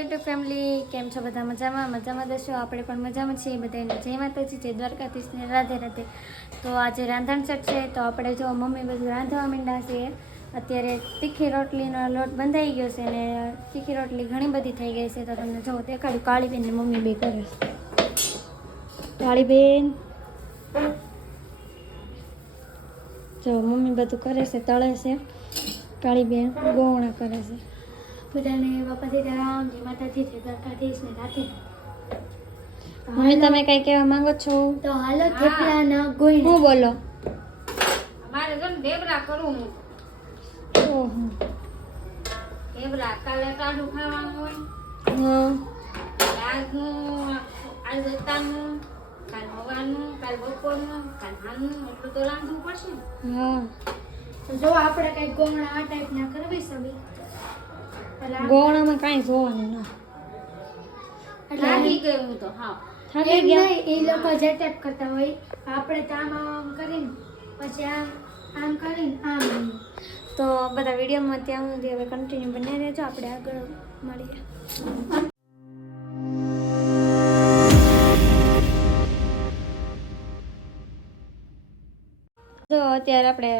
YouTube family કેમ છો બધા? મજામાં? મજામાં દશો આપણે પણ મજામાં છીએ બધાને જય માતાજી, જય દ્વારકાધીશને રાધે રાધે. તો આજે રાંધણ સેટ છે. તો આપણે જો મમ્મી બધું રાંધવા માંડ્યા છીએ અત્યારે તીખી રોટલીનો લોટ બંધાઈ ગયો છે ને તીખી રોટલી ઘણી બધી થઈ ગઈ છે. તો તમને જો દેખાડ્યું કાળીબેનની મમ્મી બે કરે કાળીબેન. જો મમ્મી બધું કરે છે, તળે છે. કાળીબેન ગોવણા કરે છે. બધાને બાપા સીતારામ જય માતાજી જય દ્વારકાધીશ ને રાધે. મમ્મી તમે કઈ કહેવા માંગો છો? તો હાલો થેપલાના ગોઈ હું બોલો. મારે જો ને ઢેબરા કરું હું ઓહો. ઢેબરા કાલે ટાઢું ખાવાનું હોય. હા. આજનું આજ અત્યારનું કાલ હવાનું કાલ બપોરનું કાલ હાનું એટલું તો રાંધવું પડશે ને. હા. તો જો આપણે કઈ ગોમણા આ ટાઈપના કરવી સબી એટલે ગોવણામાં કાંઈ જોવાનું ના. લાગી ગયું હું તો હા. થાકી ગયા? એ લોકો જે ટાઈપ કરતા હોય. આપણે તો આમ આમ કરીને પછી આમ આમ કરીને આમ આમ. તો બધા વિડીયોમાં ત્યાં સુધી હવે કન્ટિન્યુ બનાવી રહેજો આપણે આગળ મળીએ. જો અત્યારે આપણે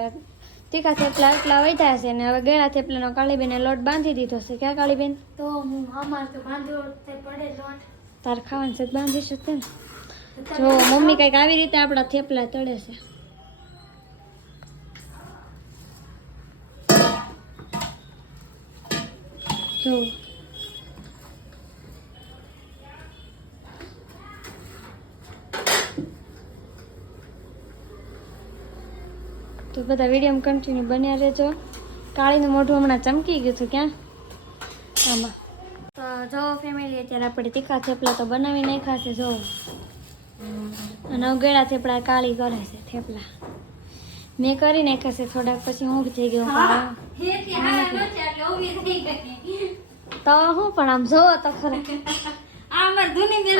તીખા થેપલા એટલા વધ્યા છે ને હવે ગળા થેપલાનો કાળીબેને લોટ બાંધી દીધો છે. ક્યાં કાળીબેન? તો હું અમાર તો બાંધ્યો પડે લોટ. તાર ખાવાનું છે બાંધી શકે ને જો મમ્મી કંઈક આવી રીતે આપણા થેપલા તળે છે. જો તો બધા વીડિયો કન્ટિન્યુ બન્યા રહેજો. કાળીનું મોઢું હમણાં ચમકી ગયું હતું ક્યાં? આમાં. તો જો ફેમિલી અત્યારે આપણે તીખા થેપલા તો બનાવી નાખ્યા છે જો. અને ઉગેડા થેપલા કાળી કરે છે થેપલા. મેં કરી નાખ્યા છે થોડાક પછી હું થઈ ગયું. તો હું પણ આમ જોવો તો ખરા.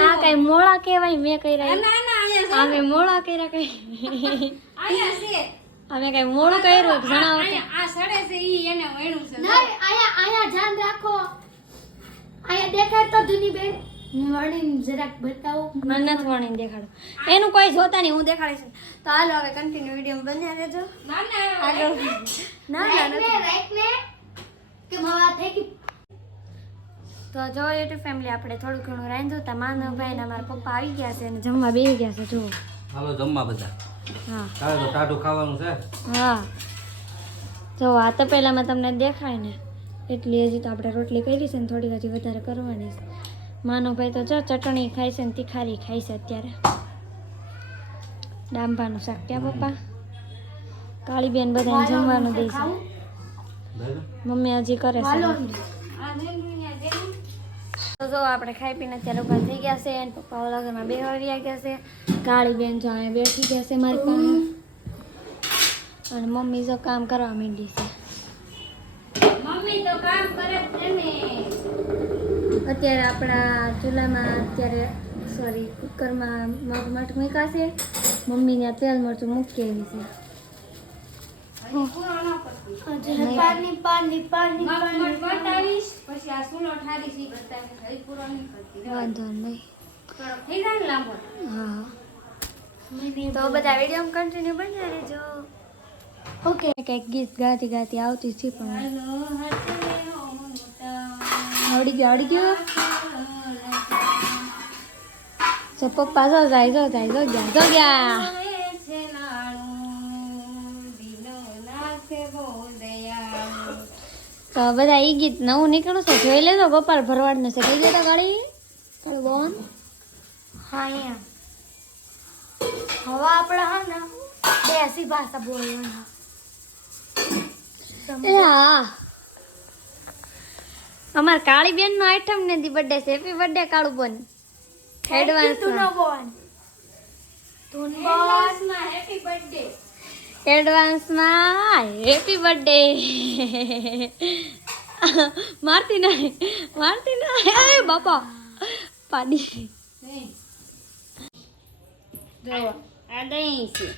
આ કઈ મોળા કહેવાય મેં અમે મોળા કર્યા કઈ? અમે કઈ મોડું કર્યું જણાવો. આ સડે છે ઈ એને વણ્યું છે. નહીં આયા આયા ધ્યાન રાખો. આયા દેખાય તો જૂની બેન. વણીને જરાક બતાવો. મને નથી વણીને દેખાડો એનું કોઈ જોતા નહીં હું દેખાડીશ. તો હાલો હવે કન્ટિન્યુ વીડિયો બન્યા રહેજો. ના? ના હાલો ના ના રાઈટ ને? કે મવા થઈ ગઈ? તો જો યુટ્યુબ ફેમિલી આપણે થોડું ઘણું રાંધ્યું તા. માનવભાઈ ને અમારા પપ્પા આવી ગયા છે અને જમવા બેસી ગયા છે જુઓ. હાલો જમવા બધા. હા. તારે તો ટાઢું ખાવાનું છે. હા. જો આ તો પહેલાંમાં તમને દેખાય ને. એટલી હજી તો આપણે રોટલી કરી છે ને થોડી હજી વધારે કરવાની છે. માનવભાઈ તો જો ચટણી ખાય છે ને તીખારી ખાય છે અત્યારે. ડાંભાનું શાક ત્યાં પપ્પા? કાળીબેન બધાને જમવાનું દે છે. મમ્મી હજી કરે છે હાલો આ જેમ અહીંયા જેમ તો જો આપણે ખાઈ પીને અત્યારે ઊભા થઈ ગયા છે અને પપ્પા ઓલા ઘરમાં બે ગયા છે. કાળી બેન જો અહીંયા બેઠી ગયા છે મારી પાસે. અને મમ્મી જો કામ કરવા માંડી છે. મમ્મી તો કામ કરે છે ને. અત્યારે આપણા ચૂલામાં અત્યારે સોરી કુકરમાં મગ મઠ મૂક્યા છે. મમ્મીને તેલ મરચું મૂકી એવી છે હજી પૂરો ન કરતી હજી પાણી પાણી પાણી પાણી. પછી આ સુનો ઠારીશ ઈ બતાવીશ હજી પૂરો નહીં કરતી. વાંધો નહીં. થઈ જાય લાંબો. હા. તો બધા વીડિયો કન્ટિન્યુ બન્યા રહેજો. ઓકે. કંઈક ગીત ગાતી ગાતી આવતી હતી પણ આવડી ગયો આવડી ગયો? તો પપ્પા જો જાય જો જાય જો ગયા જો ગયા. તો બધા ઈ ગીત નવું નીકળ્યું છે જોઈ લેજો ગોપાલ ભરવાડ ને છે. કઈ ગયા તા ગાડી? ચાલો બોન હા અહીંયા હવે આપણે હા ને દેશી ભાષા બોલવાના. હા. અમાર કાળી બેન નો આઈટમ ને દી બર્થડે છે. હેપી બર્થડે કાળુ બોન. એડવાન્સ તું નો બોન. તું બોન હેપી બર્થડે એડવાન્સમાં હેપી બર્થડે મારતી ના મારતી ના એ બાપા. પાડી. જો આ દહીં છે.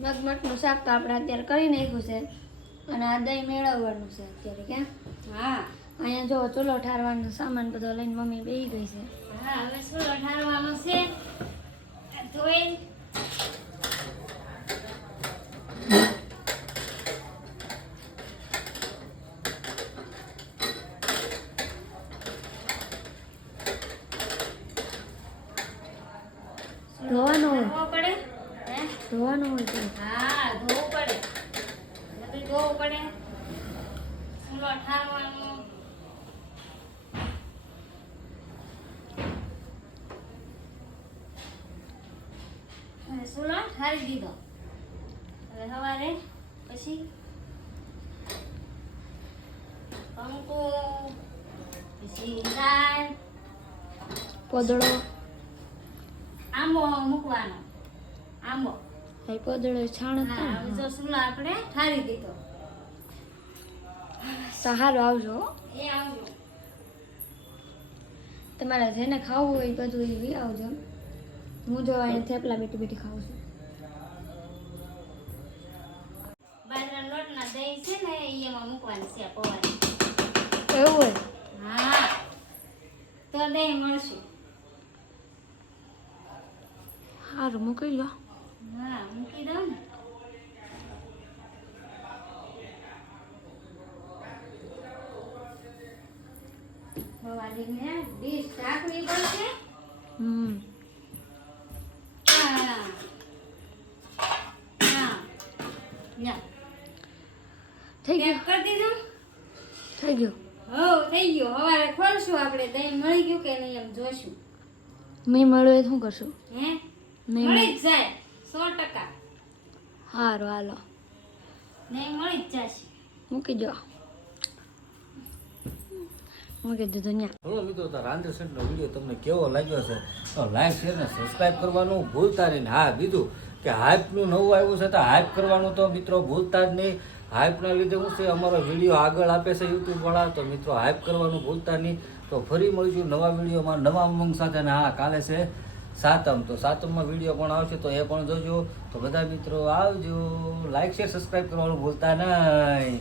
મગમઠનું શાક તો આપણે અત્યારે કરી નાખ્યું છે. અને આ દહીં મેળવવાનું છે અત્યારે ક્યાં? હા. અહીંયા જો ચૂલો ઠારવાનો સામાન બધો લઈને મમ્મી બેસી ગઈ છે. હા હવે ચૂલો ઠારવાનો છે. ધોઈ ધોવાનું હોય ધોવો પડે હે ધોવાનું હોય તો હા ધોવું પડે બધું ધોવું પડે સુલો ઠારવાનો ઠારી દીધો. હવે સવારે પછી કંકુ પછી દાળ પોદળો. આંબો મૂકવાનો. આંબો. પોદળો છાણ જો સુલો આપણે ઠારી દીધો. સહારો આવજો. હો. એ આવજો. તમારે જેને ખાવું હોય બધું એ લઈ આવજો. હું જો અહીંયા થેપલા બેટી બેટી ખાઉં છું. બાજરાના લોટના દહીં છે ને એમાં મૂકવાની છે પૌવાની એવું હોય? હા. તો દહીં મળશે. સારું મૂકી લો. હા મૂકી દઉં ને. પૌવાડીને ડીશ ઢાંકવી પડશે હમ. હા. હા. યા થઈ ગયું. કરી દીધું? થઈ ગયું. હો થઈ ગયું. હવારે ખોલશું આપણે. દહીં મળી ગયું કે નહીં એમ જોશું. નહીં મળ્યું એ શું કરશું? હે? નહીં મળી જ જાય. સો ટકા. સારું હાલો. નહીં મળી જ જશે. મૂકી દો. મૂકી તો રાંધે વીડિયો તમને કેવો લાગ્યો છે? તો લાઈક ને સબસ્ક્રાઈબ કરવાનું ભૂલતા નહીં. હા, બીજું કે હાઇપનું નવું આવ્યું છે તો હાઇપ કરવાનું તો મિત્રો ભૂલતા જ નહીં. હાઇપના લીધે શું છે, અમારો વીડિયો આગળ આપે છે યુટ્યુબ વાળા. તો મિત્રો હાઇપ કરવાનું ભૂલતા નહીં. તો ફરી મળીશું નવા વિડીયોમાં નવા ઉમંગ સાથે. ને હા, કાલે છે સાતમ. તો સાતમમાં વીડિયો પણ આવશે, તો એ પણ જોજો. તો બધા મિત્રો આવજો. લાઈક શેર સબસ્ક્રાઈબ કરવાનું ભૂલતા નહીં.